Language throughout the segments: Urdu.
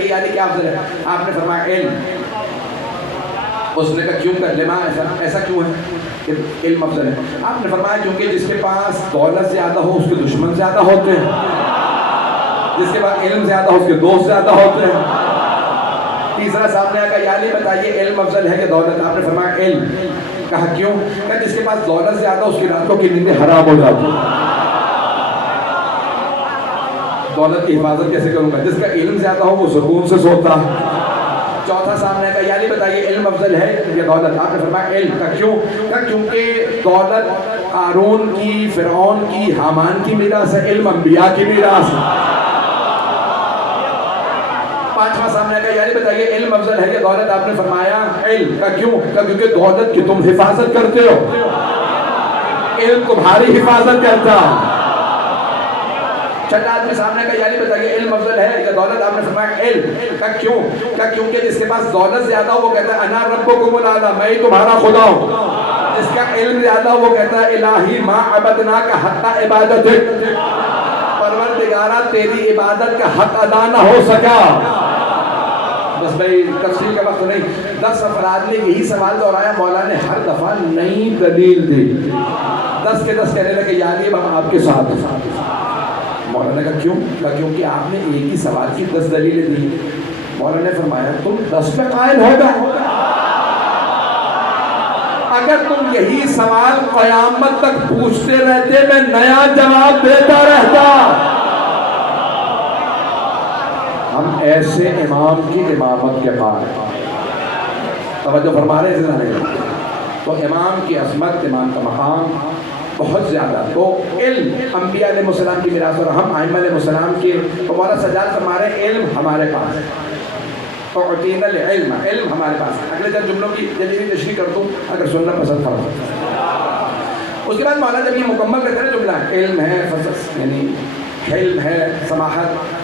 بتائیے یعنی کیا افضل ہے؟ آپ نے فرمایا علم. اس نے کہا کیوں کر لما ایسا کیوں ہے کہ علم افضل ہے؟ آپ نے فرمایا کیونکہ جس کے پاس دولت زیادہ ہو اس کے دشمن زیادہ ہوتے ہیں، جس کے پاس علم زیادہ ہو اس کے دوست زیادہ ہوتے ہیں. تیسرا سامنے آیا یعنی بتائیے علم افضل ہے کہ دولت؟ آپ نے فرمایا علم. کہا کیوں؟ کہا جس کے پاس دولت زیادہ اس کی راتوں کی نیندیں حرام ہو جاتی ہیں. دولت کی حفاظت کیسے کروں گا؟ جس کا علم زیادہ ہو وہ سکون سے سوتا ہے. چوتھا سامنے کا یعنی بتائیے علم افضل ہے یا دولت؟ آپ نے فرمایا علم. کا کیوں؟ کہ کیونکہ دولت قارون کی، فرعون کی، حامان کی میراث ہے، علم انبیاء کی میراث ہے. پانچواں سامنے کا یعنی بتائیے علم افضل ہے یا دولت؟ آپ نے فرمایا علم. کا کیوں؟ کہ کیونکہ دولت کی تم حفاظت کرتے ہو، علم تمہاری حفاظت کرتا. چھٹا آدمی سامنے کا یعنی بتائیے علم افضل ہے یا دولت؟ آپ نے فرمایا علم. کا کیوں؟ کہ کیونکہ جس کے پاس دولت زیادہ ہو وہ کہتا ہے انا ربکم الاعلی، میں ہی تمہارا خدا ہوں. جس کا علم زیادہ ہو وہ کہتا ہے الہی ما عبدناک حق عبادتک، پروردگارہ تیری عبادت کا حق ادا نہ ہو سکا. بس بھائی تفصیل کا وقت نہیں. 10 افراد نے یہی سوال دہرایا، مولا نے ہر دفعہ نئی دلیل دی. 10 کے 10 کہنے لگے یعنی ہم آپ کے ساتھ ہیں. مولا نے کہا کیوں؟ کہا کیونکہ آپ نے ایک ہی سوال کی 10 دلیلیں دی. مولا نے فرمایا تم 10 پہ قائل ہو گئے. اگر تم یہی سوال قیامت تک پوچھتے رہتے میں نیا جواب دیتا رہتا. ہم ایسے امام کی امامت کے قائل. توجہ فرما رہے ہیں؟ تو امام کی عظمت، امام کا مقام بہت زیادہ. تو علم انبیاء علیہ السلام کی میراث اور ہم ائمہ علیہ السلام کے. تو مولا سجاد فرما رہے ہیں علم ہمارے پاس ہے. اعطینا العلم، علم ہمارے پاس ہے. اگلے چند جملوں کی جلدی تشریح کر دوں اگر سننا پسند کرو. اس کے بعد مولا جب یہ مکمل کرتے ہیں جملہ علم ہے، یعنی علم ہے، سماحت،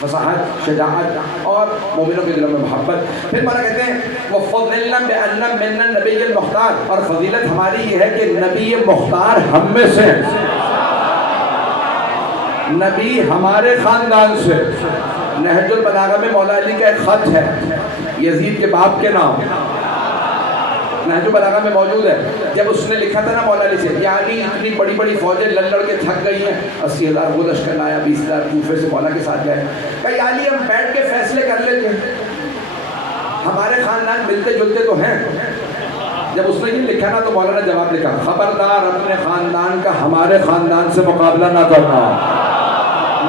فصاحت، شجاعت اور مومنوں کے دلوں میں محبت. پھر مولا کہتے ہیں وَفَضِّلْنَا بِأَنَّ مِنَّا النَّبِيَّ الْمُخْتَارِ، اور فضیلت ہماری یہ ہے کہ نبی مختار ہم میں سے، نبی ہمارے خاندان سے. نہج البلاغہ میں مولا علی کا ایک خط ہے یزید کے باپ کے نام، نہج البلاغہ میں موجود ہے. جب اس نے لکھا تھا نا مولا علی سے، یعنی اتنی بڑی بڑی فوجیں لڑ کے تھک گئی ہیں، 80,000 وہ لشکر لایا، 20,000 کوفے سے مولا کے ساتھ گئے. کہ علی ہم بیٹھ کے فیصلے کر لیتے ہیں، ہمارے خاندان ملتے جلتے تو ہیں. جب اس نے یہ لکھا نا تو مولا نے جواب لکھا خبردار اپنے خاندان کا ہمارے خاندان سے مقابلہ نہ کرنا.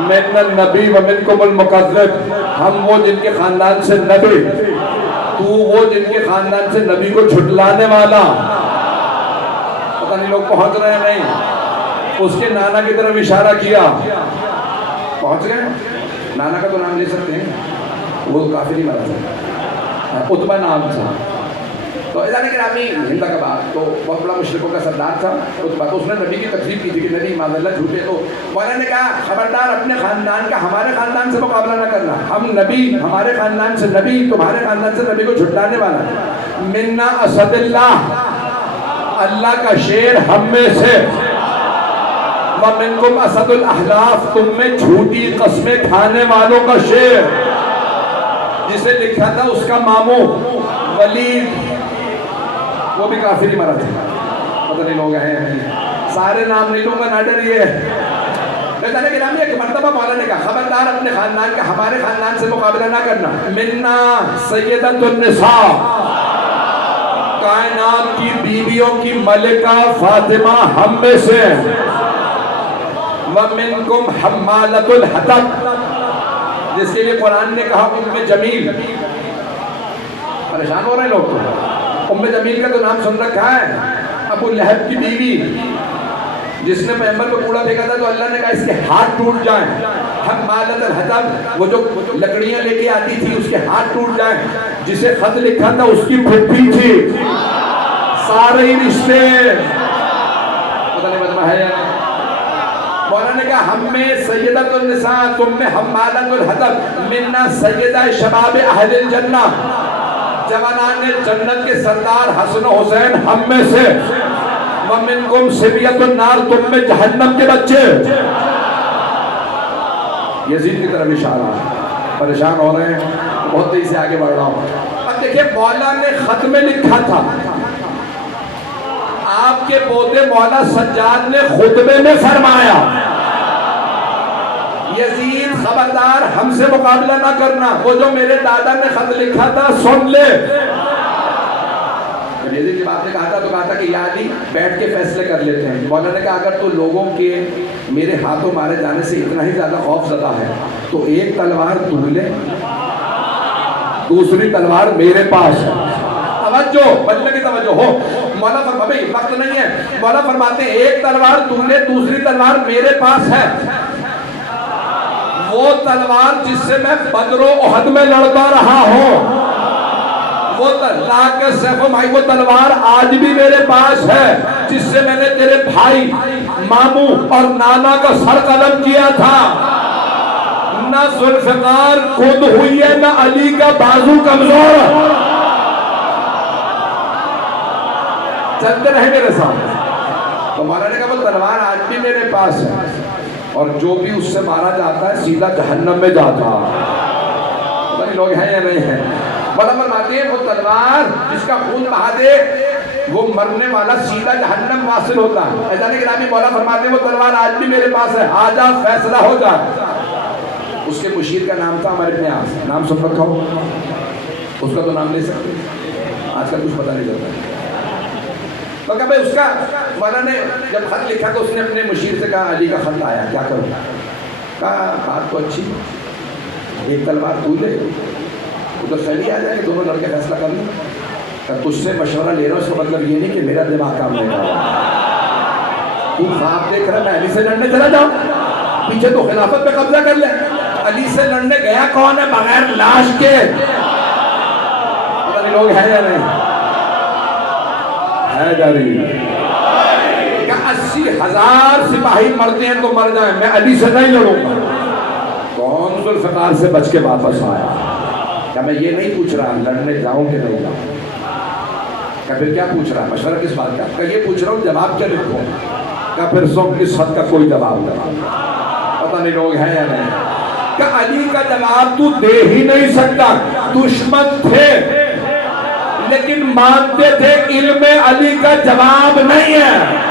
من النبی و منکم المکذب، ہم وہ جن کے خاندان سے نبی، تو وہ جن کے خاندان سے نبی کو جھٹلانے والا. پتہ نہیں لوگ پہنچ رہے ہیں نہیں. اس کے نانا کی طرف اشارہ کیا. پہنچ گئے؟ نانا کا تو نام لے سکتے ہیں، وہ کافر ہی مرا تھا، عتبہ نام تھا. تو اذان گرامی ہند کا بات تو بہت بڑا مشرکوں کا سردار تھا عتبہ. تو اس نے نبی کی تکذیب کی تھی کہ نبی معاذ اللہ جھوٹے. تو مولا نے کہا خبردار اپنے خاندان کا ہمارے خاندان سے مقابلہ نہ کرنا. ہم نبی، ہمارے خاندان سے نبی، تمہارے خاندان سے نبی کو جھٹلانے والا. منا اسد اللہ، اللہ کا شیر ہم میں سے، ومنکم اسد الاحلاف، تم میں جھوٹی قسمیں کھانے والوں کا شیر. جسے لکھا تھا اس کا ماموں ولید، وہ بھی کافر ہی مرا تھا. پتہ نہیں لوگ ہیں، سارے نام نہیں لوں گا، نہ ڈریے. لیکن گرامی ایک مرتبہ مولا نے کہا خبردار اپنے خاندان کا ہمارے خاندان سے مقابلہ نہ کرنا. منا سیدۃ النساء، کائنات کی بیویوں کی ملکہ فاطمہ ہم میں سے. ومنکم حمالۃ الحطب، جس کے لیے قرآن نے کہا ام جمیل. پریشان ہو رہے ہیں لوگ. ام جمیل کا تو نام سن رکھا ہے، ابو لہب کی بیوی، جس نے پیغمبر کو کوڑا پھینکا تھا تو اللہ نے کہا اس کے ہاتھ ٹوٹ جائیں. حمالۃ الحطب، وہ جو لکڑیاں لے کے آتی تھی اس کے ہاتھ ٹوٹ جائیں. جسے خط لکھا تھا اس کی پھپھی تھی. سارے ہی رشتے، پتہ نہیں مجمع ہے. مولا نے کہا ہم میں سیدۃ النساء، تم میں حمالۃ الحطب. منا سیدہ شباب اہل الجنہ، جوانان جنت کے سردار حسن و حسین ہم میں سے. ومنکم صبیۃ النار، تم میں جہنم کے بچے. یزید کی طرف اشارہ. پریشان ہو رہے ہیں، بہت تیزی سے آگے بڑھ رہا ہوں۔ اب دیکھیں مولا نے خط میں لکھا تھا، آپ کے پوتے مولا سجاد نے خطبے میں فرمایا یزید خبردار ہم سے مقابلہ نہ کرنا، وہ جو میرے دادا نے خط لکھا تھا سن لے۔ جب یزید کی بات نے کہا تھا تو کہا تھا کہ یا علی بیٹھ کے فیصلے کر لیتے ہیں۔ مولا نے کہا اگر تو لوگوں کے میرے ہاتھوں مارے جانے سے اتنا ہی زیادہ خوف زدہ ہے تو ایک تلوار تو لے، دوسری تلوار میرے پاس ہے۔ توجہ، بچنے کی توجہ ہو، مولا فرماتے ہیں وقت نہیں ہے، مولا فرماتے ہیں ایک تلوار تو لے، دوسری تلوار میرے پاس ہے۔ وہ تلوار جس سے میں بدر و احد میں لڑتا رہا ہوں، وہ وہ تلوار آج بھی میرے پاس ہے جس سے میں نے تیرے بھائی، ماموں اور نانا کا سر قلم کیا تھا۔ نہ ذوالفقار خود ہوئی ہے، نہ علی کا بازو کمزور۔ چلتے رہے میرے سامنے۔ تو مولا نے کہا وہ تلوار آج بھی میرے پاس ہے، اور جو بھی اس سے مارا جاتا ہے سیدھا جہنم میں جاتا۔ پتہ نہیں لوگ ہیں یا نہیں ہیں۔ مولا فرماتے ہیں وہ تلوار جس کا خون بہا دے وہ مرنے والا سیدھا جہنم واصل ہوتا ہے۔ ایسا نہیں کہ مولا فرماتے ہیں وہ تلوار آج بھی میرے پاس ہے، آجا فیصلہ ہو جا۔ اس کے مشیر کا نام تھا عمر ابن عاص، نام سن رکھا ہو، اس کا تو نام لے سکتے، آج کل کچھ پتہ نہیں چلتا۔ تو کہا بھائی اس کا، مولا نے جب خط لکھا تو اس نے اپنے مشیر سے کہا علی کا خط آیا، کیا کروں؟ کہا بات تو اچھی، ایک تلوار تو لے، تو خیلی آ جائے کہ دونوں لڑکے فیصلہ کر لیں۔ کہ تجھ سے مشورہ لے رہا ہوں، اس کا مطلب یہ نہیں کہ میرا دماغ کام نہیں کر رہا، تو خواب دیکھ رہا میں علی سے لڑنے چلا جاؤں، پیچھے تو خلافت پہ قبضہ کر لے۔ علی سے لڑنے گیا کون ہے بغیر لاش کے؟ پتہ نہیں لوگ ہیں یا نہیں ہے جاری کہ 80,000 سپاہی مرتے ہیں تو مر جائیں، میں علی سے نہیں لڑوں گا۔ کون ذوالفقار سے بچ کے واپس آیا؟ کہ میں یہ نہیں پوچھ رہا لڑنے جاؤں کہ نہیں جاؤں، کہ پھر کیا پوچھ رہا ہے مشورہ کس بات کا؟ کہ یہ پوچھ رہا ہوں جواب کیا لکھوں؟ کہ پھر سو اس حد کا کوئی جواب نہیں۔ پتہ نہیں لوگ ہیں یا نہیں کہ علی کا جواب تو دے ہی نہیں سکتا۔ دشمن تھے لیکن مانتے تھے علم علی کا جواب نہیں ہے۔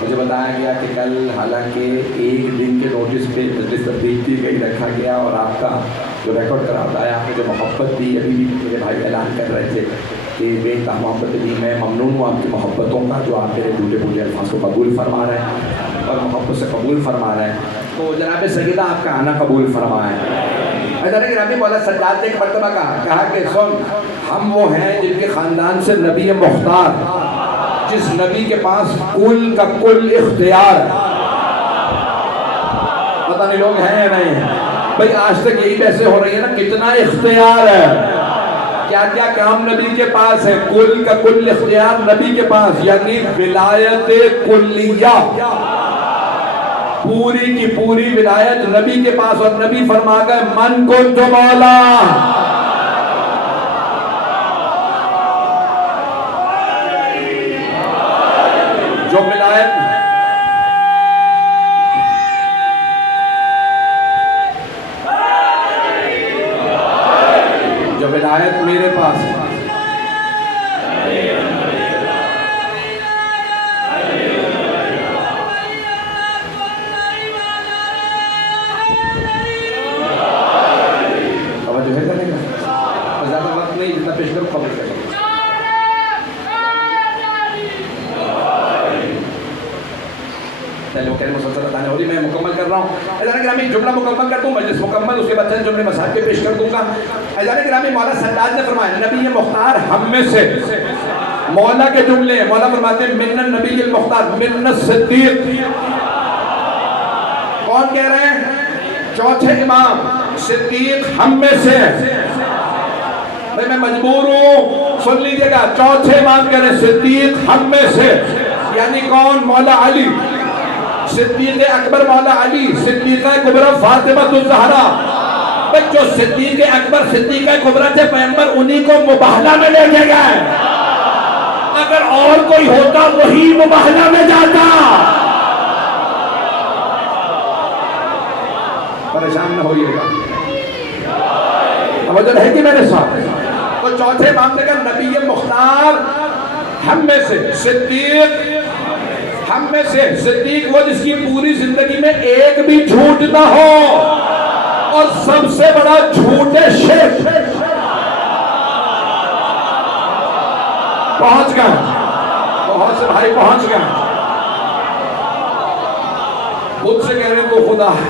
مجھے بتایا گیا کہ کل حالانکہ ایک دن کے نوٹس پہ مجلس تبدیل کی گئی رکھا گیا، اور آپ کا جو ریکارڈ کرا بتایا آپ نے جو محبت دی، ابھی بھی میرے بھائی اعلان کر رہے تھے کہ بے انتہا محبت دی، میں ممنون ہوں آپ کی محبتوں کا جو آپ میرے ٹوٹے پھوٹے الفاظ کو قبول فرما رہے ہیں اور محبت سے قبول فرما رہے ہیں۔ تو جناب سیدہ آپ کا آنا قبول فرمائیں۔ حضرت گرامی مولا سجاد نے ایک مرتبہ کہا کہ سن، ہم وہ ہیں جن کے خاندان سے نبی مختار، جس نبی کے پاس کل کا کل اختیار، پتہ نہیں لوگ ہیں یا نہیں ہیں بھائی، آج تک یہی بحثیں ہو رہی ہیں نا، کتنا اختیار ہے، کیا کیا کام نبی کے پاس ہے، کل کا کل اختیار نبی کے پاس، یعنی ولایت کلیہ، پوری کی پوری ولایت نبی کے پاس، اور نبی فرما گئے من کنت مولا، جو ولایت میرے پاس ہے، توجہ ہے کرنے کا، زیادہ وقت نہیں، جتنا پیش کرو قبول کریں۔ لوگ کہہ رہے مسلسل بتانے ہو رہی، میں مکمل کر رہا ہوں۔ اعزازِ گرامی جملہ مکمل کر دوں، مجلس مکمل، اس کے بعد چند جملے مسائل کے پیش کر دوں گا۔ اعزازِ گرامی مولا سجاد نے فرمایا نبی مختار ہم میں سے مولا کے جملے ہیں. مولا فرماتے ہیں من النبی المختار من الصدیق. کون کہہ رہے ہیں؟ چوتھے امام. صدیق ہم میں سے. میں مجبور ہوں, سن لیجئے گا, چوتھے امام کہہ رہے ہیں صدیق ہم میں سے. یعنی کون؟ مولا علی. صدیق اکبر مولا علی, صدیقہ کبریٰ فاطمہ الزہرا. جو صدیق اکبر صدیقہ کبریٰ تھے پیغمبر انہی کو مباہلہ میں لے کے گئے. اگر اور کوئی ہوتا وہی مباہلہ میں جاتا. پریشان نہ ہوئیے گا, توجہ ہے کہ میرے ساتھ. تو چوتھے امام نے کہا نبی مختار ہم میں سے. صدیق ہم میں سے. صدیق وہ جس کی پوری زندگی میں ایک بھی جھوٹ نہ ہو, اور سب سے بڑا جھوٹ ہے شرک. پہنچ گئے, بہت سے بھائی پہنچ گئے. خود سے کہہ رہے ہیں تو خدا ہے.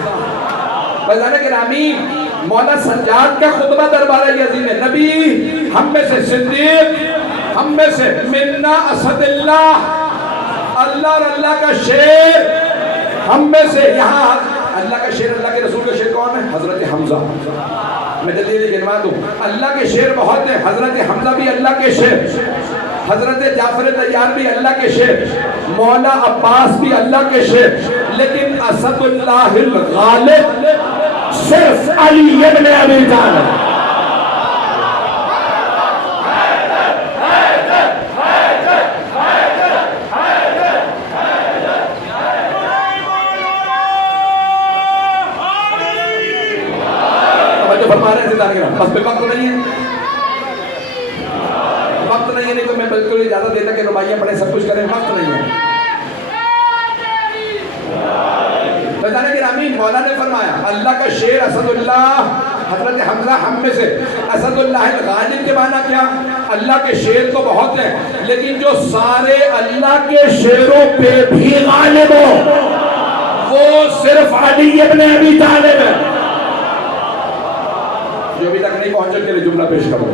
بزرگ گرامی, مولا سجاد کا خطبہ دربار یزید میں نبی ہم میں سے, صدیق ہم میں سے, منا اسد اللہ, اللہ اور اللہ کا شیر ہم میں سے. یہاں اللہ کا شیر, اللہ کے رسول کا شیر کون ہے؟ حضرت حمزہ. میں جلدی گنوا دوں, اللہ کے شیر بہت ہیں. حضرت حمزہ بھی اللہ کے شیر, حضرت جعفر طیار بھی اللہ کے شیر, مولا عباس بھی اللہ کے شیر. لیکن اسد اللہ الغالب صرف علی ابن ابی طالب. فرما رہے ہیں زندہ کرام, بس پہ وقت نہیں ہے, وقت نہیں ہے, نہیں تو میں بالکل اجازت دیتا کہ رباعیاں پڑھیں سب کچھ کریں, وقت نہیں ہے. بزرگ گرامی, مولا نے فرمایا اللہ کا شیر اسد اللہ, حضرت حمزہ ہم میں سے. اسد اللہ الغالب کے معنی کیا؟ اللہ کے شیر تو بہت ہیں, لیکن جو سارے اللہ کے شیروں پہ بھی غالب ہو وہ صرف علی ابن ابی طالب ہے. جو ابھی تک نہیں پہنچے کے لیے جملہ پیش کرو.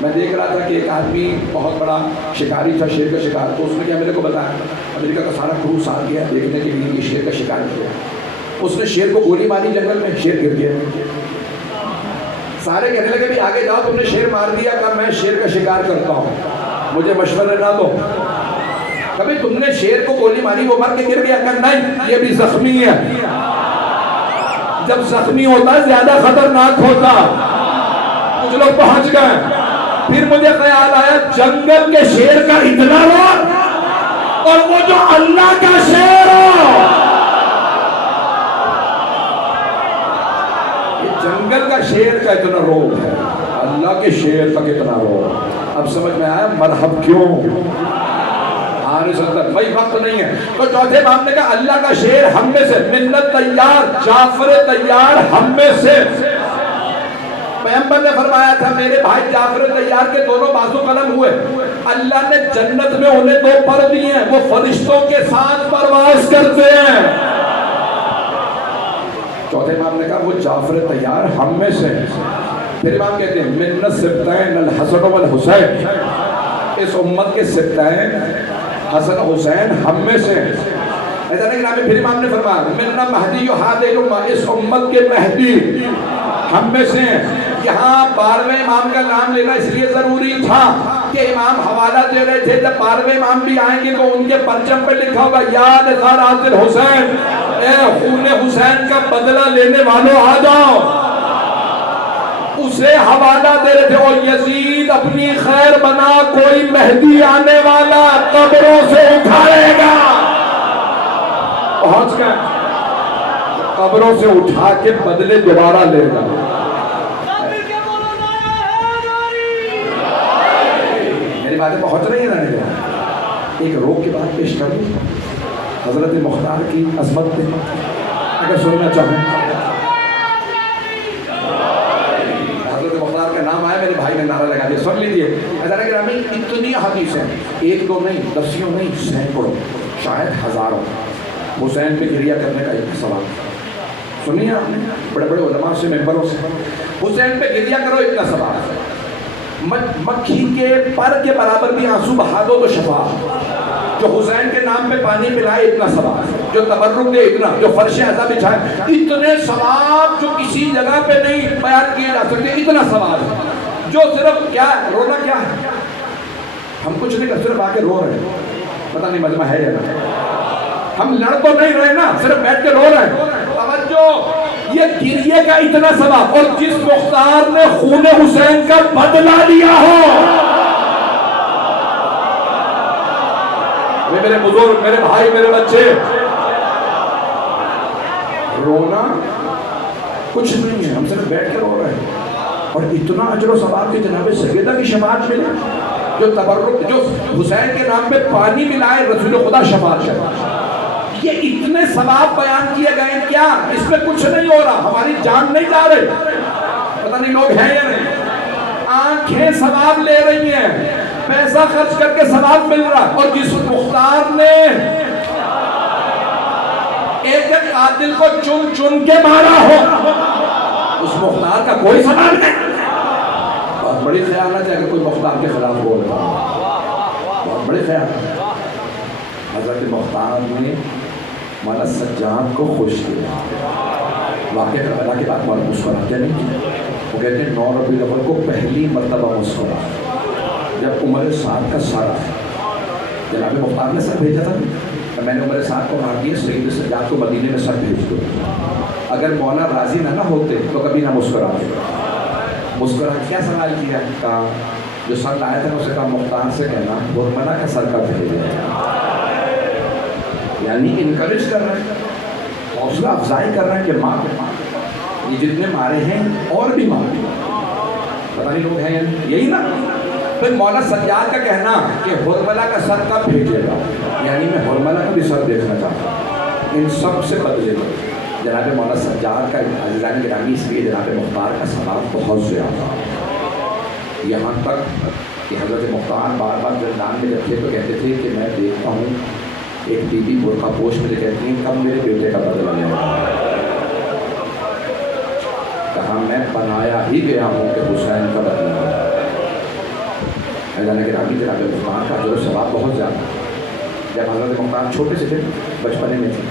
میں دیکھ رہا تھا کہ ایک آدمی بہت بڑا شکاری تھا, شیر کا شکار. تو اس نے کیا میرے کو بتایا, امریکہ کا سارا کروز آ گیا دیکھنے کے لیے کہ شیر کا شکار کیا. اس نے شیر کو گولی ماری جنگل میں, شیر گر گیا. سارے کہنے لگے بھی آگے جاؤ, تم نے شیر مار دیا. کہا میں شیر کا شکار کرتا ہوں, مجھے مشورے نہ دو. کبھی تم نے شیر کو گولی ماری وہ مر کے گر گیا؟ کہا نہیں, یہ بھی زخمی ہے. جب زخمی ہوتا ہے زیادہ خطرناک ہوتا. کچھ لوگ پہنچ گئے. پھر مجھے خیال آیا جنگل کے شیر کا اتنا روب, اور وہ جو اللہ کا شیر ہو. یہ جنگل کا شیر کا اتنا روب ہے, اللہ کے شیر کا کتنا روب. اب سمجھ میں آیا مرحب کیوں. بھائی وقت نہیں ہے. تو چوتھے امام نے کہا اللہ کا شیر ہم میں سے. منت طیار, جعفر طیار ہم میں سے. پیغمبر نے فرمایا تھا میرے بھائی جعفر طیار کے دونوں بازو قلم ہوئے, اللہ نے جنت میں انہیں 2 پر دیے ہیں, وہ فرشتوں کے ساتھ پرواز کرتے ہیں. چوتھے امام نے کہا وہ جعفر طیار ہم میں سے. پھر امام کہتے ہیں من السبتین الحسن والحسین, اس امت کے سبتین حسن حسین ہم میں سے. ایسا نہیں کہ پھر امام نے فرمایا مننا مہدی ہذہ الامہ, اس امت کے مہدی ہم میں سے. یہاں 12ویں امام کا نام لینا اس لیے ضروری تھا کہ امام حوالہ دے رہے تھے, جب 12ویں امام بھی آئیں گے تو ان کے پرچم پہ لکھا ہوگا یا نثارات الحسین, اے خون حسین کا بدلہ لینے والوں آ جاؤ. اسے حوالہ دے رہے تھے. اور یزید اپنی خیر بنا, کوئی مہدی آنے والا قبروں سے اٹھائے گا. پہنچ گئے, قبروں سے اٹھا کے بدلے دوبارہ لے گا. میری باتیں پہنچ رہی ہیں نا. ایک روک کے بعد پیش کر دوں حضرت مختار کی عظمت پہ, اگر سننا چاہیں. نام آیا, میرے بھائی نے نعرہ لگا دیا, سن لیجیے. حضرت گرامی اتنی حدیث ہیں, 1-2 نہیں, 10 نہیں, سینکڑوں, شاید ہزاروں. حسین پہ گریہ کرنے کا ایک سوال سنیے آپ نے بڑے بڑے علماء سے, ممبروں سے. حسین پہ گریہ کرو اتنا سوال. مکھی کے پر کے برابر بھی آنسو بہا دو تو شفا. جو حسین کے نام پہ پانی پلائے اتنا ثواب, جو تبرک دے اتنا, جو فرش عزا بچھائے اتنے ثواب جو کسی جگہ پہ نہیں بیان کیے جا سکتے, اتنا ثواب ہے. جو صرف کیا ہے, رونا کیا ہے, ہم کچھ نہیں کر, صرف آ کے رو رہے ہیں, پتہ نہیں مجمع ہے یا نہیں, ہم لڑ تو نہیں رہے نا, صرف بیٹھ کے رو رہے ہیں. توجہ, یہ گریے کا اتنا ثواب, اور جس مختار نے خون حسین کا بدلہ لیا ہو, میرے بزرگ, میرے بھائی, میرے بچے, رونا کچھ نہیں ہے, ہم صرف بیٹھ کے رو رہے ہیں, اور اتنا اجر و ثواب کہ جناب سیدہ کی شفاعت ملے, جو تبرک, جو حسین کے نام پہ پانی ملائے رسول خدا شفاعت ہے. یہ اتنے ثواب بیان کیے گئے, کیا اس میں کچھ نہیں ہو رہا, ہماری جان نہیں جا رہی, پتہ نہیں لوگ ہیں یا نہیں, آنکھیں ثواب لے رہی ہیں, پیسہ خرچ کر کے ثواب مل رہا. اور جس مختار نے ایک قاتل کو چن چن کے مارا ہو, اس مختار کا کوئی ثواب نہیں. بہت بڑی خیانت ہے کہ کوئی مختار کے خلاف بول رہا ہے, بہت بڑی خیانت ہے. حضرت مختار نے مولانا سجاد کو خوش کیا. واقعہ کربلا کے بعد مولانا مسکراتے نہیں, وہ کہتے ہیں 9 ربیع الاول کو پہلی مرتبہ مسکرا جب عمر سعد کا سارا جناب مختار نے سر بھیجا تھا, میں نے عمر سعد کو کہا کہ سید سجاد کو مدینے میں سر بھیج دو. اگر مولانا راضی نہ ہوتے تو کبھی نہ مسکراتے. مسکرا کیا سوال کیا, کہا جو سر لائے تھے اسے کہا مختار سے کہنا برملا کا سر کا بھیجا. یعنی انکریج کر رہے ہیں, حوصلہ افزائی کر رہے ہیں کہ ماں کے ماں, یہ جتنے مارے ہیں اور بھی ماں, پتہ نہیں لوگ ہیں یہی نا. پھر مولانا سجاد کا کہنا کہ ہرملا کا سر کب بھیجے گا, یعنی میں ہرملا کا بھی سر دیکھنا چاہتا ہوں. ان سب سے بدلے گا جناب مولانا سجاد کا عزیزان گرامی, اس لیے جناب مختار کا ثواب بہت زیادہ. یہاں تک کہ حضرت مختار بار بار زندان میں جب تھے تو کہتے تھے کہ میں دیکھتا ہوں ایک بی بی برقع پوش مجھے کہتی ہیں کب میرے بیٹے کا بدلہ لے گا. کہا میں بنایا ہی گیا ہوں کہ حسین کا بدلہ لے. جناب جناب مختار کا جو ثواب بہت زیادہ. جب حضرت مختار چھوٹے سے تھے, بچپنے میں تھے,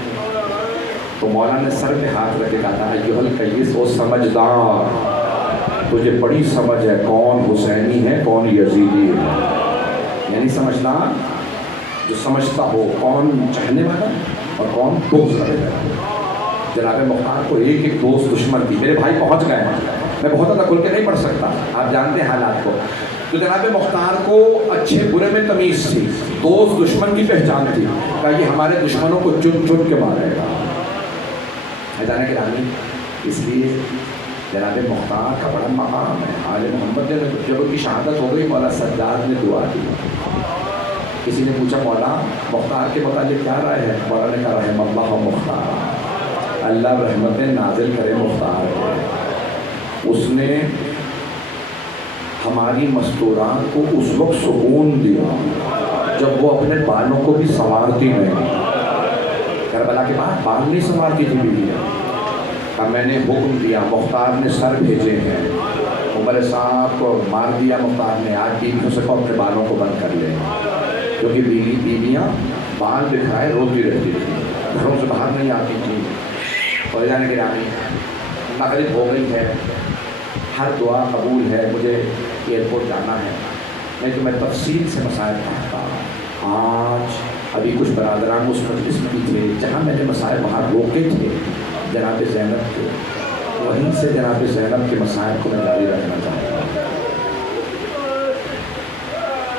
تو مولانا نے سر پہ ہاتھ رکھ کے کہا تھا ایھا الکیس, او سمجھدار, تجھے بڑی سمجھ ہے کون حسینی ہے کون یزیدی ہے. یعنی سمجھدار جو سمجھتا ہو کون چاہنے والا اور کون بغض رکھنے والا. جناب مختار کو ایک ایک دوست دشمن تھی. میرے بھائی پہنچ گئے ہیں, میں بہت زیادہ کھل کے نہیں پڑھ سکتا, آپ جانتے ہیں حالات کو. تو جناب مختار کو اچھے برے میں تمیز تھی, دوست دشمن کی پہچان تھی. کہا یہ ہمارے دشمنوں کو چن چن کے مارے گا. حیدان گرامی, اس لیے جناب مختار کا بڑا مقام ہے. آل محمد نے جب ان کی شہادت ہو گئی, مولانا سجاد نے دعا دی. کسی نے پوچھا مولا مختار کے متعلق کیا رائے ہے, مولا نے کہا رحم اللہ مختار, اللہ رحمتیں نازل کرے مختار کو. اس نے ہماری مستورات کو اس وقت سکون دیا جب وہ اپنے بالوں کو بھی سنوارتی نہیں. کربلا کے بعد بال نہیں سنوارتی تھی بیوی. میں نے حکم دیا, مختار نے سر بھیجے ہیں, عمر صاحب کو مار دیا مختار نے, آج بیویوں سے کو اپنے بالوں کو بند کر لیں. کیونکہ بیویاں بال دکھائے روتی رہتی تھی, گھروں سے باہر نہیں آتی تھی. اور جانے کے رانی مغرب ہو گئی ہے, ہر دعا قبول ہے, مجھے ایئرپورٹ جانا ہے. نہیں تو میں تفصیل سے مسائل پڑھتا. آج ابھی کچھ برادران اس مجلس میں بھی تھے جہاں میں نے مسائل وہاں روکے تھے جناب زینب کے, وہیں سے جناب زینب کے مسائل کو میں جاری رکھنا چاہتا ہوں.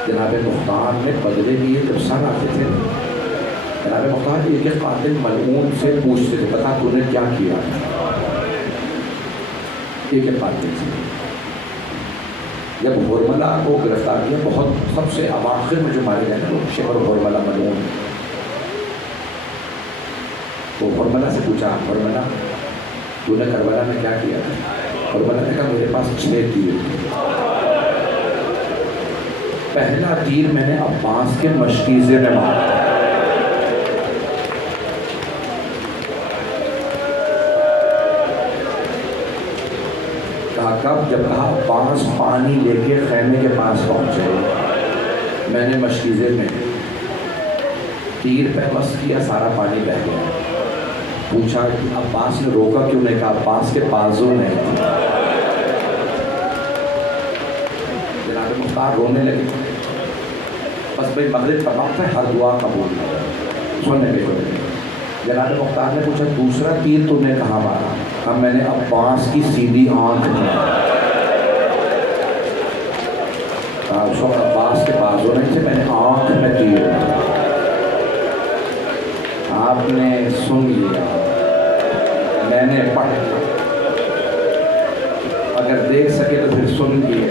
جناب مختار نے بدلے لیے جب سر آتے تھے, جناب مختار ایک ایک قاتل ملعون سے پوچھتے تھے بتا تو نے کیا کیا. ایک ایک قاتل سے جب ہرملا کو گرفتار کیا, بہت سب سے اواخر میں جو مارے گئے نا وہ شبر ہرملا ملعون, تو ہرملا سے پوچھا ہرملا تو نے کربلا میں کیا کیا تھا. ہرملا نے کہا میرے پاس 6 تیر تھے. پہلا تیر میں نے عباس کے مشکیزے میں مارا. کہا کب؟ جب کہا عباس پانی لے کے خیمے کے پاس پہنچے. میں نے مشکیزے میں تیر پہ بس کیا، سارا پانی بہہ گیا. پوچھا کہ عباس نے روکا کیوں نہیں؟ کہا عباس کے بازو نہیں تھے. جناب مختار رونے لگے. بس بھائی مغرب کا وقت ہے، ہر دعا قبول ہے. سننے لگے. جناب مختار نے پوچھا دوسرا تیر تو نے کہاں مارا؟ کہا میں نے عباس کی سیدھی آنکھ میں. کہا اس وقت عباس کے بازو نہیں تھے، میں نے آنکھ میں تیر. آپ نے سن لیا، میں نے پڑھ لیا. اگر دیکھ سکے تو پھر سن لیے،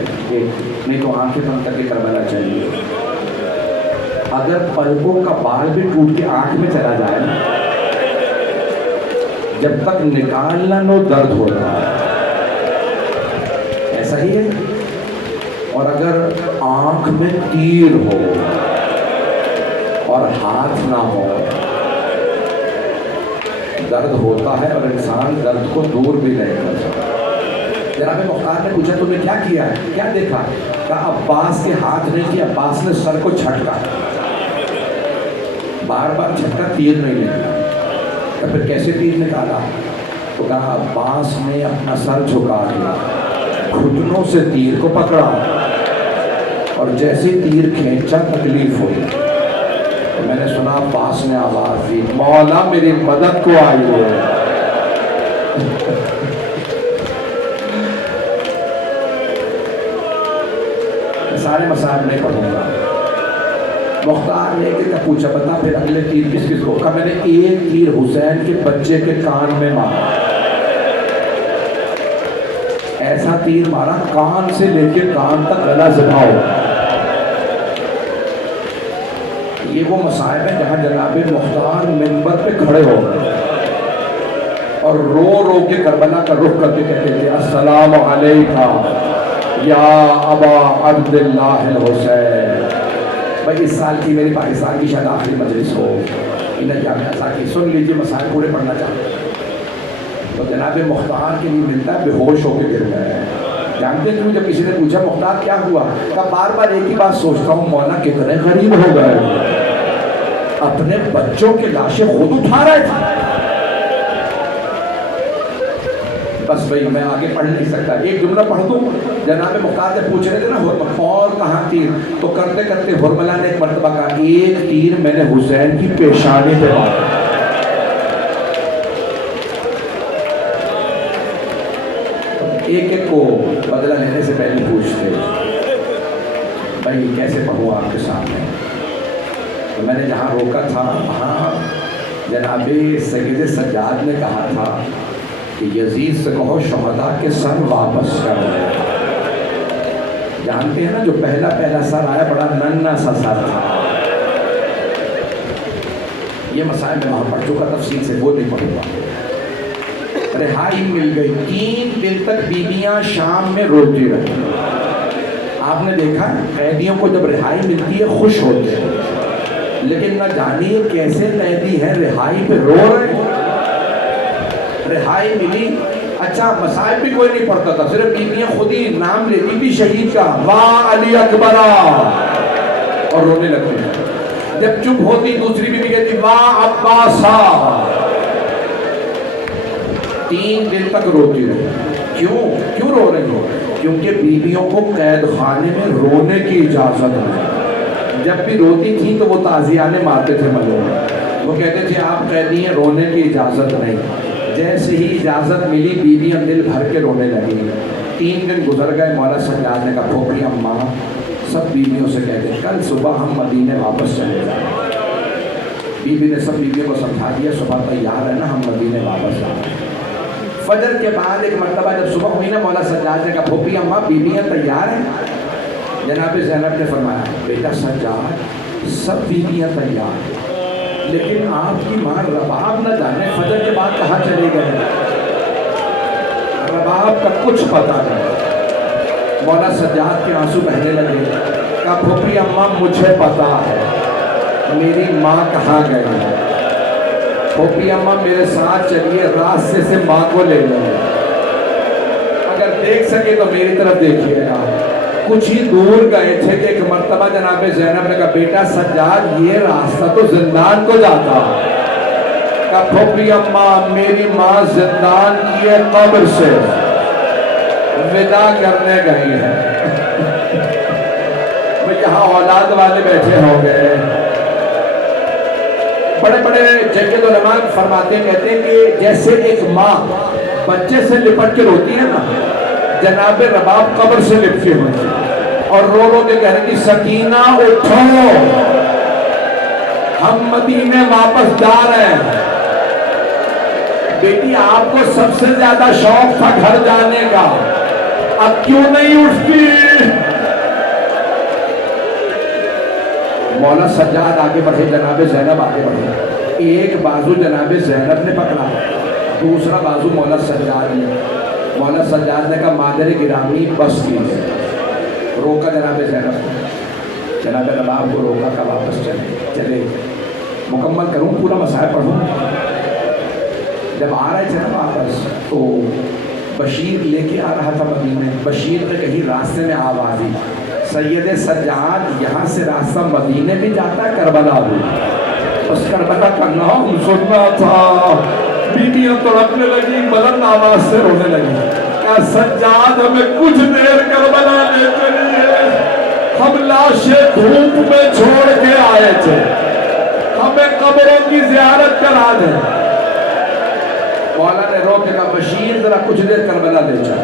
نہیں تو آنکھیں بند کر کے کربلا چلیے. اگر پلکوں کا بال بھی ٹوٹ کے آنکھ میں چلا جائے نا، جب تک نکالنا نو درد ہوتا ہے. ایسا ہی ہے. اور اگر آنکھ میں تیر ہو اور ہاتھ نہ ہو، درد ہوتا ہے اور انسان درد کو دور بھی نہیں کر سکتا. جناب مختار نے پوچھا تم نے کیا کیا ہے، کیا دیکھا؟ کہا عباس کے ہاتھ نہیں کیا، عباس نے سر کو جھٹکا. بار بار جھٹکا، تیر نہیں نکلا. تو پھر کیسے تیر نکالا؟ تو کہا عباس نے اپنا سر جھکا دیا، گھٹنوں سے تیر کو پکڑا اور جیسے تیر کھینچا تکلیف ہوئی. میں نے سنا عباس نے آواز دی مولا میری مدد کو آئی ہے. میں سارے مسائل نہیں پڑھوں گا. مختار نے کہ پوچھا بتا پھر اگلے تیر کس کس کو؟ کہا میں نے ایک تیر حسین کے بچے کے کان میں مارا. ایسا تیر مارا کان سے لے کے کان تک گلا ذبح ہو. یہ وہ مصائب ہیں جہاں جناب مختار منبر پہ کھڑے ہو گئے اور رو رو کے کربلا کا رخ کر کے کہتے تھے السلام علیکہ یا ابا عبداللہ الحسین. بھائی اس سال کی میری پاکستان کی شاید آخری مجلس ہو. انہیں کیا کہا کہ سن لیجیے مسائل پورے پڑھنا چاہتے ہیں. تو جناب مختار کے لیے ملتا ہے بے ہوش ہو کے گر گئے. جانتے کیوں؟ جب کسی نے پوچھا مختار کیا ہوا؟ کہا بار بار ایک ہی بات سوچتا ہوں مولا کتنے غریب ہو گئے، اپنے بچوں کے لاشیں خود اٹھا رہے تھے. بس بھائی میں آگے پڑھ نہیں سکتا. ایک جملہ پڑھ دوں. جناب مختار سے پوچھ رہے تھے نا اور کہاں تیر، تو کرتے کرتے ہرملا نے ایک مرتبہ کہا ایک تیر میں نے حسین کی پیشانی پہ مارا. ایک ایک کو بدلہ لینے سے پہلے پوچھتے بھائی کیسے پڑھوں آپ کے سامنے. تو میں نے جہاں روکا تھا وہاں جناب سید سجاد نے کہا تھا کہ یزید سے کہو شہداء کے سر واپس کر لے. جانتے ہیں نا جو پہلا سر آیا بڑا ننھا سا سر تھا. یہ مسائل میں وہاں پڑھ چکا تفصیل سے، وہ نہیں پڑھوں گا. رہائی مل گئی. 3 دن تک بیویاں شام میں روتی رہی. آپ نے دیکھا قیدیوں کو جب رہائی ملتی ہے خوش ہوتے ہیں، لیکن نہ جانیے کیسے قیدی ہیں رہائی پہ رو رہے ہیں. رہائی ملی، اچھا مسائل بھی کوئی نہیں پڑھتا تھا، صرف بیویاں خود ہی نام لیتی تھی شہید کا واہ علی اکبر اور رونے لگتی. جب چپ ہوتی دوسری بیوی کہتی واہ عباسا. 3 دن تک روتی رہی. کیوں رو رہی ہو؟ کیونکہ بیویوں کو قید خانے میں رونے کی اجازت ہے. جب بھی روتی تھی تو وہ تازیانے مارتے تھے ملوں. وہ کہتے تھے آپ قیدی ہیں، رونے کی اجازت نہیں. جیسے ہی اجازت ملی بیویاں دل بھر کے رونے لگی. 3 دن گزر گئے. مولا سجاد نے کہا پھوپھی اماں سب بیویوں سے کہتے ہیں کل صبح ہم مدینے واپس چلے جائیں. بیوی نے سب بیویوں کو سمجھا دیا صبح تیار ہے نا، ہم مدینے واپس جائیں. فجر کے بعد ایک مرتبہ جب صبح ہوئی نا مولا سجاد نے کہا پھوپھی اماں بیویاں تیار ہیں؟ جناب زینب نے فرمایا بیٹا سجاد سب بیویاں تیار ہیں، لیکن آپ کی ماں رباب نہ جانے فجر کے بعد کہاں چلے گئے. رباب کا کچھ پتہ نہیں. مولا سجاد کے آنسو بہنے لگے. کہا پھوپھی اماں مجھے پتا ہے میری ماں کہاں گئی ہے. پھوپھی اماں میرے ساتھ چلیے، راستے سے ماں کو لے لیں. اگر دیکھ سکے تو میری طرف دیکھیے گا. کچھ ہی دور گئے تھے کہ ایک مرتبہ جناب زینب نے کہا بیٹا سجاد یہ راستہ تو زندان کو جاتا. کہا پھوپھی اماں میری ماں زندان کی قبر سے ودا کرنے گئی ہے. یہاں اولاد والے بیٹھے ہوں گے. بڑے بڑے جنگ علماء فرماتے کہتے ہیں کہ جیسے ایک ماں بچے سے لپٹ کے روتی ہے نا, جناب رباب قبر سے لپٹے ہوئے اور رو رو کے کہہ رہے کہ سکینہ اٹھو ہم مدینے واپس جا رہے ہیں. بیٹی آپ کو سب سے زیادہ شوق تھا گھر جانے کا, اب کیوں نہیں اٹھتی؟ مولا سجاد آگے بڑھے, جناب زینب آگے بڑھے. ایک بازو جناب زینب نے پکڑا, دوسرا بازو مولا سجاد نے. مولا سجاد نے کہا مادر گرامی بس کی. روکا جناب زینب کو, جناب رباب کو روکا کہ واپس چلے. مکمل کروں پورا مسائل پڑھوں. جب آ رہے تھے نا واپس تو بشیر لے کے آ رہا تھا مدینے. بشیر نے کہیں راستے میں آواز دی سید سجاد یہاں سے راستہ مدینے بھی جاتا ہے کربلا بھی. اس کربلا کا نام سننا تھا. بیویاں تڑپنے لگی, بلند آواز سے رونے لگی. کہا سجاد ہمیں کچھ دیر کربلا لے چلیے, ہم لاشیں دھوپ میں چھوڑ کے آئے تھے, ہمیں قبروں کی زیارت کرا دیں. مولا نے رو کے کہا بشیر ذرا کچھ دیر کربلا لے چل.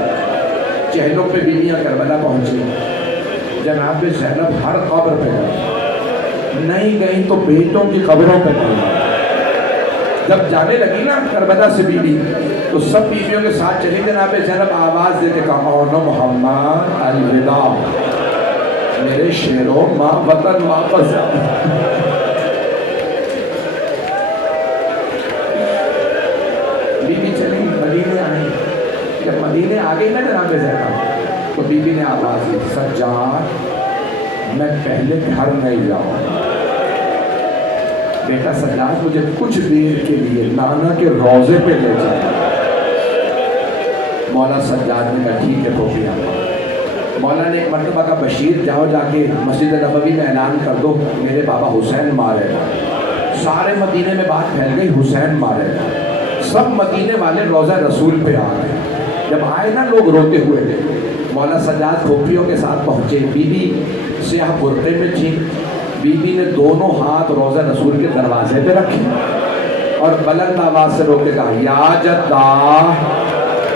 چہلوں پہ بیویاں کربلا پہنچی. جناب زینب ہر قبر پہ گئی, نہیں گئی تو بیٹوں کی قبروں پہ گئی. جب جانے لگی نا کربلا سے بیوی تو سب بیویوں کے ساتھ چلی. جناب زینب آواز دے کے کہا اونا محمد الوداع, میرے شیروں ماں وطن واپس آ. بیوی چلی مدینے آئی. جب مدینے آ گئی نا جناب زینب تو بی بی نے آواز دی سجاد میں پہلے گھر نہیں جاؤں. بیٹا سجاد مجھے کچھ دیر کے لیے نانا کے روزے پہ لے جائے. مولا سجاد نے کہا ٹھیک ہے پھوپھی اماں. مولا نے ایک مرتبہ کہا بشیر جاؤ جا کے مسجد نبوی میں اعلان کر دو میرے بابا حسین مارے گا. سارے مدینے میں بات پھیل گئی حسین مارے گا. سب مدینے والے روزہ رسول پہ آ گئے. جب آئے نا لوگ روتے ہوئے تھے, مولا سجاد پھوپھیوں کے ساتھ پہنچے. بی بی سیاہ برقعے میں تھی. بی بی نے دونوں ہاتھ روزہ رسول کے دروازے پہ رکھے اور بلند آواز سے رو کے کہا یا جدہ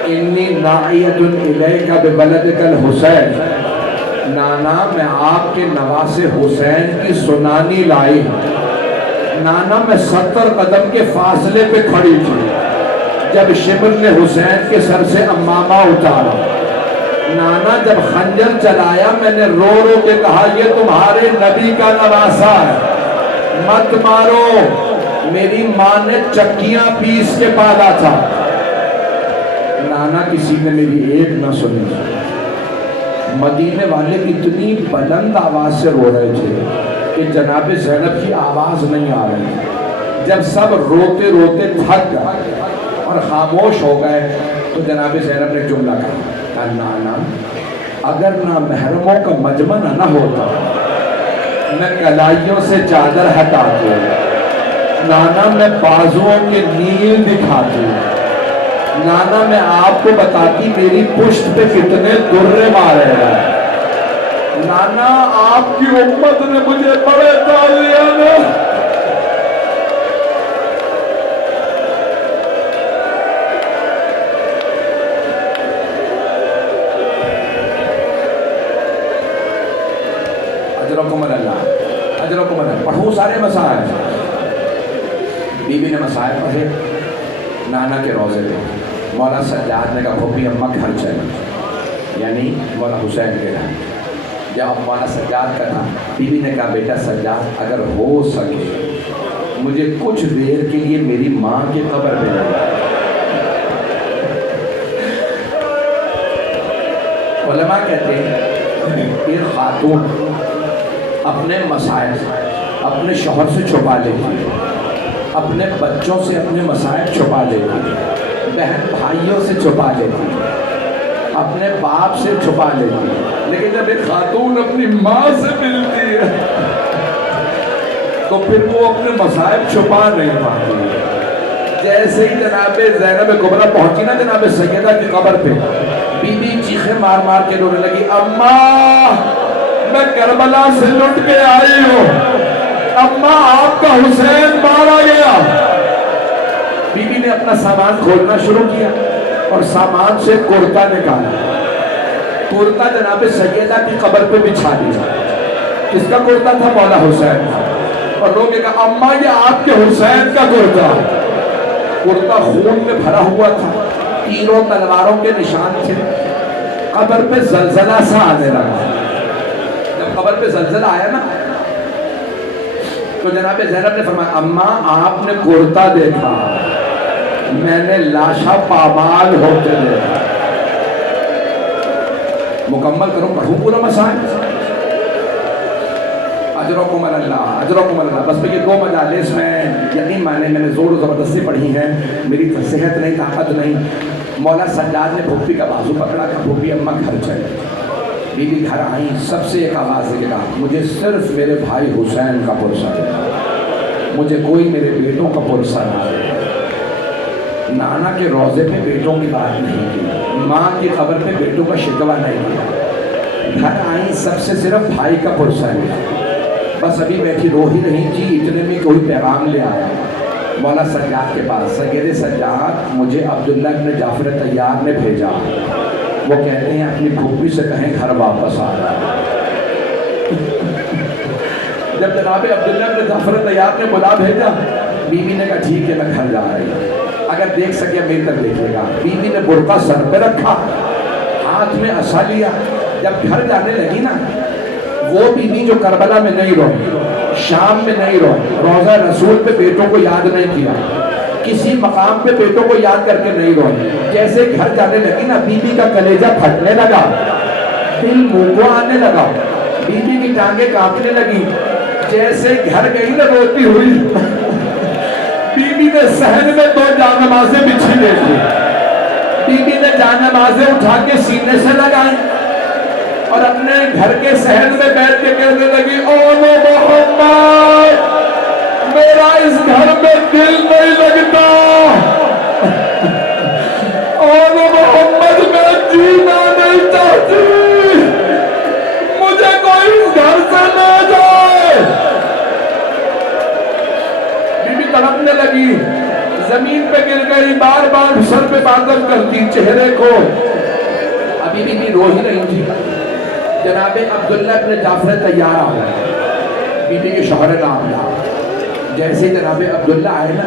انی ناعیت الیک ببلدک الحسین. نانا میں آپ کے نواسے حسین کی سنانی لائی ہوں. نانا میں 70 قدم کے فاصلے پہ کھڑی تھی جب شبر نے حسین کے سر سے امامہ اتارا. نانا جب خنجر چلایا میں نے رو رو کے کہا یہ تمہارے نبی کا نواسا ہے, مت مارو. میری ماں نے چکیاں پیس کے پالا تھا. نانا کسی نے میری ایک نہ سنی. مدینے والے اتنی بلند آواز سے رو رہے تھے کہ جناب زینب کی آواز نہیں آ رہی. جب سب روتے روتے تھک گئے اور خاموش ہو گئے تو جناب زینب نے جملہ کہا نانا اگر نہ محرموں کا مجمع نہ ہوتا میں کلائیوں سے چادر ہٹاتی. نانا میں بازوؤں کے نیل دکھاتی. نانا میں آپ کو بتاتی میری پشت پہ کتنے درے مارے ہیں. نانا آپ کی امت نے مجھے بڑے تالیاں. اجرکم اللہ. پڑھوں سارے مسائل. بی بی نے مسائل پڑھے نانا کے روزے پہ. مولا سجاد نے کہا پھوپھی اماں گھر چلے, یعنی مولا حسین کے گھر. جب مولا سجاد کا تھا بی بی نے کہا بیٹا سجاد اگر ہو سکے مجھے کچھ دیر کے لیے میری ماں کی قبر پہ لے جائے. علماء کہتے ہیں ایک خاتون اپنے مسائل اپنے شوہر سے چھپا لیتی, اپنے بچوں سے اپنے مسائل چھپا لیتی, بہن بھائیوں سے چھپا لیتی, اپنے باپ سے چھپا لیتی ہے، لیکن جب ایک خاتون اپنی ماں سے ملتی ہے تو پھر وہ اپنے مصائب چھپا نہیں پاتی۔ جیسے ہی جناب زینب کبریٰ پہنچی نا جناب سیدہ کی قبر پہ، بی بی چیخیں مار مار کے رونے لگی، اماں میں کربلا سے لٹ کے آئی ہوں، اماں آپ کا حسین مارا گیا۔ بی بی نے اپنا سامان کھولنا شروع کیا اور سامان سے کرتا نکالا، کرتا جناب سیدہ کی قبر پہ بچھا دیا۔ کس کا کرتا تھا؟ مولا حسین کا۔ اور رو کے کہا اماں یہ آپ کے حسین کا کرتا۔ کرتا خون میں بھرا ہوا تھا، تیروں تلواروں کے نشان تھے۔ قبر پہ زلزلہ سا آنے لگا۔ جب قبر پہ زلزلہ آیا نا تو جناب زینب نے فرمایا اماں آپ نے کرتا دیکھا، میں نے لاشا پامال ہوتے دیکھا۔ مکمل کروں پڑھوں پورا مسائل؟ اجرکم اللہ، اجرکم اللہ۔ بس یہ 2 مجالس میں یقین مانے میں نے زور و زبردستی پڑھی ہیں، میری صحت نہیں، طاقت نہیں۔ مولا سجاد نے پھوپھی کا بازو پکڑا کہ پھوپھی اماں گھر چلے۔ بی بی گھر آئیں، سب سے ایک آواز ہے کہ کہا مجھے صرف میرے بھائی حسین کا پرسہ دے، مجھے کوئی میرے بیٹوں کا پرسہ نہ دے۔ نانا کے روضے پہ بیٹوں کی بات نہیں کی، ماں کی قبر پہ بیٹوں کا شکوہ نہیں کیا۔ گھر آئیں، سب سے صرف بھائی کا پرسہ لیا۔ بس ابھی بیٹھی رو ہی رہی تھی، اتنے میں کوئی پیغام لے آیا مولا سجاد کے پاس، سید سجاد مجھے عبداللہ بن جعفر طیار نے بھیجا، وہ کہتے ہیں اپنی پھوپھی سے کہیں گھر واپس آ رہا۔ جب جناب عبداللہ بن جعفر طیار نے بلا بھیجا، بی بی نے کہا ٹھیک ہے میں گھر جا رہی ہوں، اگر دیکھ سکے میری طرف دیکھے گا۔ بی بی نے برقع سر پہ رکھا، ہاتھ میں عصا لیا۔ جب گھر جانے لگی نا، وہ بی بی جو کربلا میں نہیں روئی، شام میں نہیں روئی، روضہ رسول پہ بیٹوں کو یاد نہیں کیا، کسی مقام پہ بیٹوں کو یاد کر کے نہیں روئی، جیسے گھر جانے لگی نا بی بی کا کلیجہ پھٹنے لگا، دل منہ کو آنے لگا، بی بی کی ٹانگیں کانپنے لگی۔ جیسے گھر گئی نا روتی ہوئی، بی بی نے صحن میں 2 جانمازیں بچھی دیکھی، بی بی نے جانمازیں اٹھا کے سینے سے لگائیں اور اپنے گھر کے صحن میں بیٹھ کے کہنے لگی اولو محمد میرا اس گھر میں دل نہیں لگتا، اولو محمد میں جینا نہیں چاہتی، مجھے کوئی اس گھر سے نہ جائے۔ بی بی تڑپنے لگی، زمین پہ گر گئی، بار بار سر پہ بادل کرتی چہرے کو۔ ابھی بی بی رو ہی رہی تھی، جناب عبداللہ بن جعفر طیار آ گئے، بی بی کے شوہر نام لا۔ جیسے جناب عبداللہ آئے نا،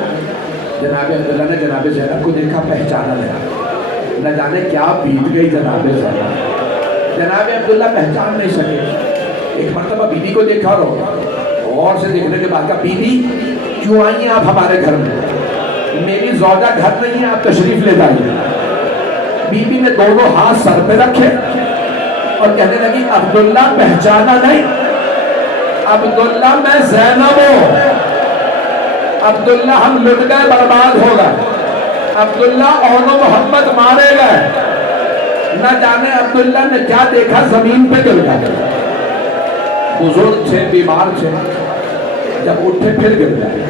جناب عبداللہ نے جناب زینب کو دیکھا، پہچانا نہیں، نہ جانے کیا بیت گئی جناب زینب۔ جناب عبداللہ پہچان نہیں سکے۔ ایک مرتبہ بی بی کو دیکھا، اور سے دیکھنے کے بعد کہا بی بی کیوں آئی ہیں آپ ہمارے گھر میں؟ میری زوجہ گھر نہیں ہے، آپ تشریف لے جائیے۔ بی بی نے 2 ہاتھ سر پہ رکھے اور کہنے لگی عبداللہ پہچانا نہیں؟ عبداللہ میں زینب ہوں، عبداللہ ہم لٹ گئے برباد ہو گئے، عبداللہ اولو محمد مارے گئے۔ نہ جانے عبداللہ نے کیا دیکھا، زمین پہ گر گئے۔ بزرگ تھے، بیمار تھے، جب اٹھے پھر گر گئے۔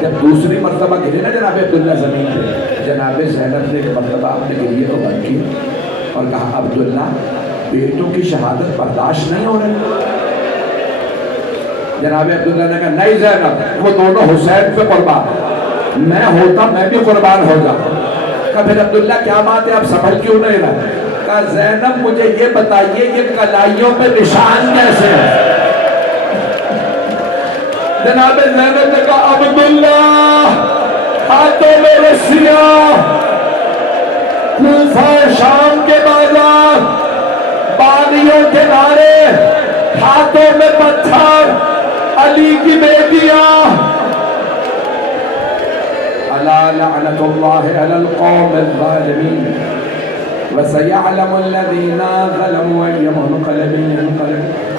جب دوسری مرتبہ گرے نا جناب عبداللہ زمین پہ، جناب زینب نے ایک مرتبہ اپنے گریے کو بند کی اور کہا عبداللہ بیٹوں کی شہادت برداشت نہیں ہو رہی؟ جناب عبداللہ نے کہا نہیں زینب، وہ دونوں حسین پہ قربان، میں ہوتا میں بھی قربان ہو جاتا۔ کہا پھر عبداللہ کیا بات ہے، آپ سنبھل کیوں نہیں رہے؟ کہا زینب مجھے یہ بتائیے یہ کلائیوں پہ نشان کیسے ہے؟ جناب زینب نے کہا عبداللہ ہاتھوں میں رسیاں، کوفہ شام کے بازار، باغیوں کے نعرے، ہاتھوں میں پتھر، علی کی بیٹیاں۔ الا لعنت اللہ علی القوم الظالمین وسيعلم الذين ظلموا أي منقلب ينقلب